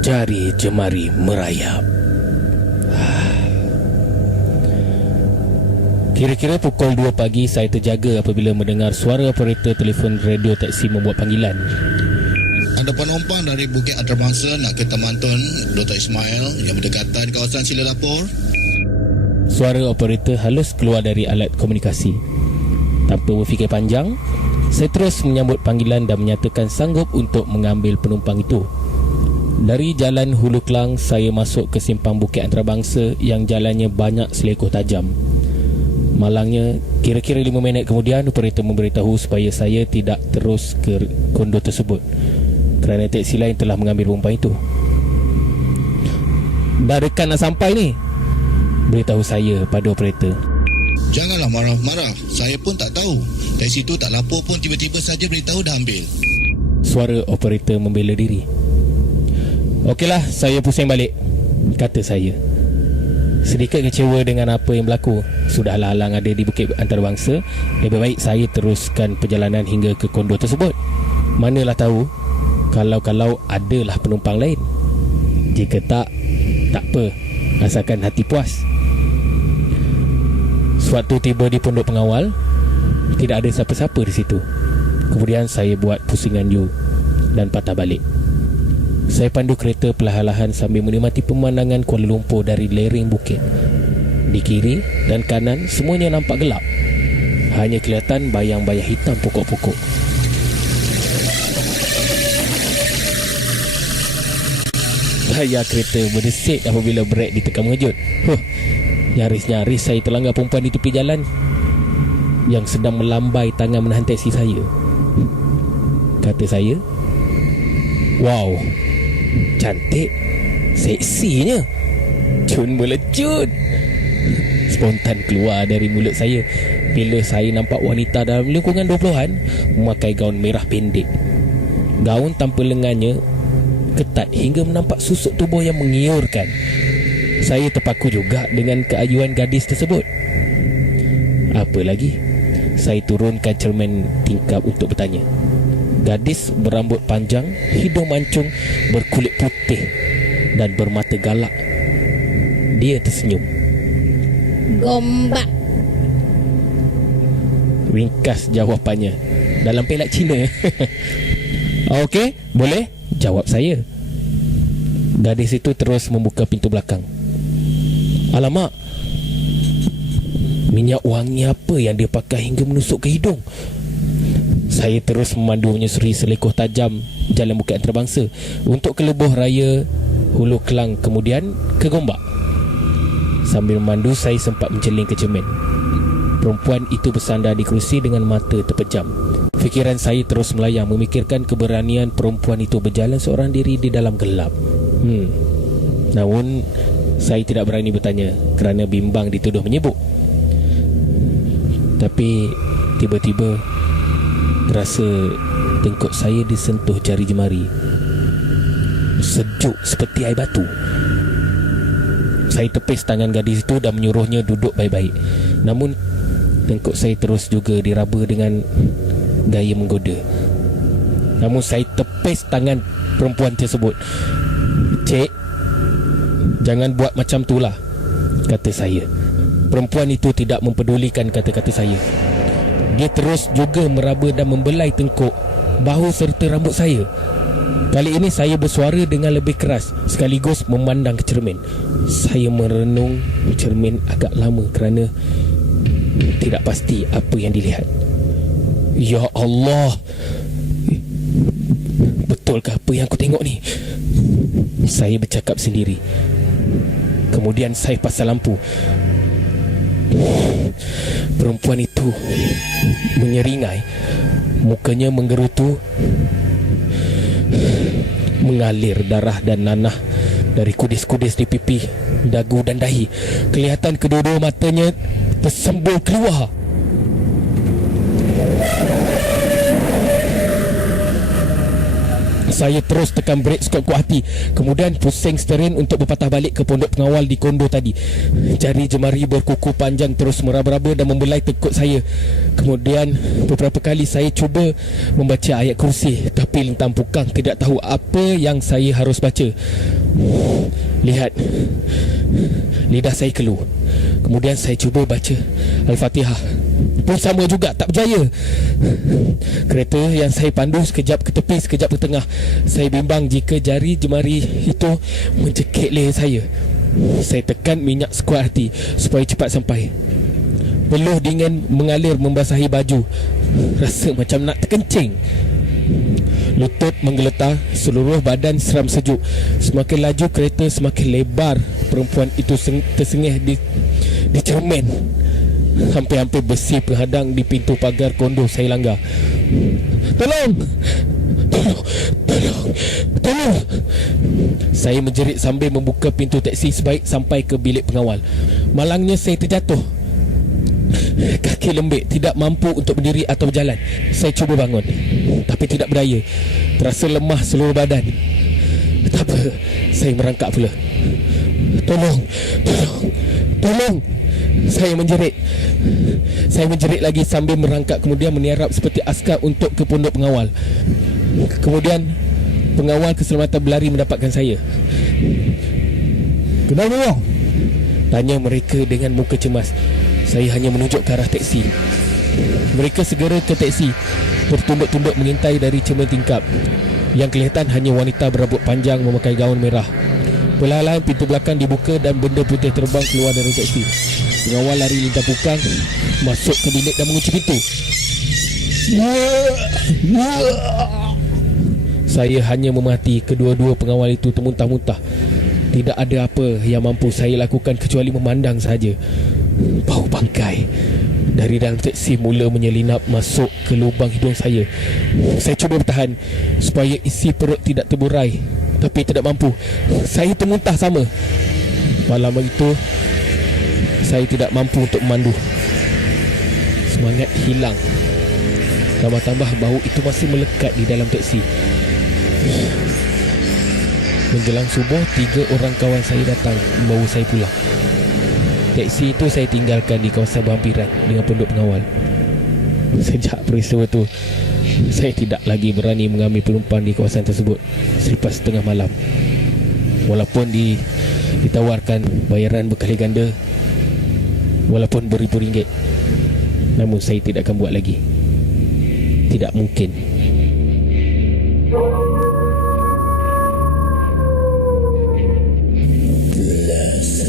Jari jemari merayap. Kira-kira pukul 2 pagi saya terjaga apabila mendengar suara operator telefon radio taksi membuat panggilan. Ada penumpang dari Bukit Antarabangsa nak ke Taman Tun Dr. Ismail yang berdekatan kawasan sila lapor. Suara operator halus keluar dari alat komunikasi. Tanpa berfikir panjang, saya terus menyambut panggilan dan menyatakan sanggup untuk mengambil penumpang itu. Dari jalan Hulu Klang, saya masuk ke simpang Bukit Antarabangsa yang jalannya banyak selekoh tajam. Malangnya, kira-kira 5 minit kemudian operator memberitahu supaya saya tidak terus ke kondo tersebut kerana teksi lain telah mengambil penumpang itu. Dah dekat nak sampai ni, beritahu saya pada operator. Janganlah marah-marah, saya pun tak tahu. Taksi tu tak lapor pun tiba-tiba saja beritahu dah ambil. Suara operator membela diri. Okeylah, saya pusing balik, kata saya. Sedikit kecewa dengan apa yang berlaku. Sudahlah halang ada di Bukit Antarabangsa, lebih baik saya teruskan perjalanan hingga ke kondo tersebut. Manalah tahu kalau adalah penumpang lain. Jika tak apa, asalkan hati puas. Sewaktu tiba di pondok pengawal, tidak ada siapa-siapa di situ. Kemudian saya buat pusingan you dan patah balik. Saya pandu kereta perlahan-lahan sambil menikmati pemandangan Kuala Lumpur dari lereng bukit. Di kiri dan kanan semuanya nampak gelap. Hanya kelihatan bayang-bayang hitam pokok-pokok. Tayar kereta berdesik apabila brek ditekan mengejut. Nyaris-nyaris saya terlanggar perempuan di tepi jalan yang sedang melambai tangan menahan teksi saya. Kata saya, "Wow, cantik, seksinya." Cun melecut spontan keluar dari mulut saya bila saya nampak wanita dalam lingkungan 20-an memakai gaun merah pendek. Gaun tanpa lengannya ketat hingga menampak susuk tubuh yang mengiurkan. Saya terpaku juga dengan keayuan gadis tersebut. Apa lagi? Saya turunkan cermin tingkap untuk bertanya. Gadis berambut panjang, hidung mancung, berkulit putih dan bermata galak. Dia tersenyum. "Gombak," ringkas jawapannya dalam pelat Cina. "Okey, boleh?" jawab saya. Gadis itu terus membuka pintu belakang. "Alamak, minyak wangi apa yang dia pakai hingga menusuk ke hidung?" Saya terus memandu menyusuri selekoh tajam jalan Bukit Antarabangsa untuk ke lebuh raya Hulu Klang, kemudian ke Gombak. Sambil memandu, saya sempat menceling ke cermin. Perempuan itu bersandar di kerusi dengan mata terpejam. Fikiran saya terus melayang memikirkan keberanian perempuan itu berjalan seorang diri di dalam gelap. Namun saya tidak berani bertanya kerana bimbang dituduh menyibuk. Tapi tiba-tiba terasa tengkuk saya disentuh jari jemari. Sejuk seperti air batu. Saya tepis tangan gadis itu dan menyuruhnya duduk baik-baik. Namun tengkuk saya terus juga diraba dengan gaya menggoda. Namun saya tepis tangan perempuan tersebut. "Cik, jangan buat macam itulah," kata saya. Perempuan itu tidak mempedulikan kata-kata saya. Dia terus juga meraba dan membelai tengkuk, bahu serta rambut saya. Kali ini saya bersuara dengan lebih keras sekaligus memandang ke cermin. Saya merenung cermin agak lama kerana tidak pasti apa yang dilihat. Ya Allah, betulkah apa yang aku tengok ni? Saya bercakap sendiri. Kemudian saya pasang lampu. Perempuan itu menyeringai. Mukanya menggerutu. Mengalir darah dan nanah dari kudis-kudis di pipi, dagu dan dahi. Kelihatan kedua-dua matanya tersembul keluar. Saya terus tekan brek sekuat-kuat hati. Kemudian pusing steering untuk berpatah balik ke pondok pengawal di kondo tadi. Jari jemari berkuku panjang terus meraba-raba dan membelai tekuk saya. Kemudian beberapa kali saya cuba membaca ayat kursi, tapi lintang pukang tidak tahu apa yang saya harus baca. Lihat, lidah saya keluh. Kemudian saya cuba baca Al-Fatihah, pun sama juga, tak berjaya. Kereta yang saya pandu sekejap ke tepi, sekejap ke tengah. Saya bimbang jika jari jemari itu mencekik leher saya. Saya tekan minyak sekuat hati supaya cepat sampai. Peluh dingin mengalir membasahi baju. Rasa macam nak terkencing. Lutut menggeletar, seluruh badan seram sejuk. Semakin laju kereta, semakin lebar perempuan itu tersengih di cermin. Hampir-hampir besi penghadang di pintu pagar kondo saya langgar. Tolong! Tolong! Saya menjerit sambil membuka pintu teksi sebaik sampai ke bilik pengawal. Malangnya saya terjatuh. Kaki lembik, tidak mampu untuk berdiri atau berjalan. Saya cuba bangun, tapi tidak berdaya. Terasa lemah seluruh badan. Tak apa, saya merangkak pula. Tolong! Saya menjerit. Saya menjerit lagi sambil merangkak, kemudian meniarap seperti askar untuk ke pondok pengawal. Kemudian pengawal keselamatan berlari mendapatkan saya. Kenapa bang? Tanya mereka dengan muka cemas. Saya hanya menunjuk ke arah teksi. Mereka segera ke teksi, bertumbuk-tumbuk mengintai dari cermin tingkap. Yang kelihatan hanya wanita berambut panjang memakai gaun merah. Perlahan-lahan pintu belakang dibuka dan benda putih terbang keluar dari teksi. Pengawal lari lintang pukang masuk ke bilik dan mengunci pintu. Saya hanya memati kedua-dua pengawal itu termuntah-muntah. Tidak ada apa yang mampu saya lakukan kecuali memandang saja. Bau bangkai dari dalam teksi mula menyelinap masuk ke lubang hidung saya. Saya cuba bertahan supaya isi perut tidak terburai, tapi tidak mampu. Saya termuntah sama. Malam itu saya tidak mampu untuk memandu. Semangat hilang. Tambah-tambah bau itu masih melekat di dalam teksi. Menjelang subuh, 3 orang kawan saya datang membawa saya pulang. Teksi itu saya tinggalkan di kawasan berhampiran dengan pondok pengawal. Sejak peristiwa itu, saya tidak lagi berani mengambil penumpang di kawasan tersebut selepas setengah malam. Walaupun ditawarkan bayaran berkali ganda, walaupun beribu ringgit, namun saya tidak akan buat lagi. Tidak mungkin. Last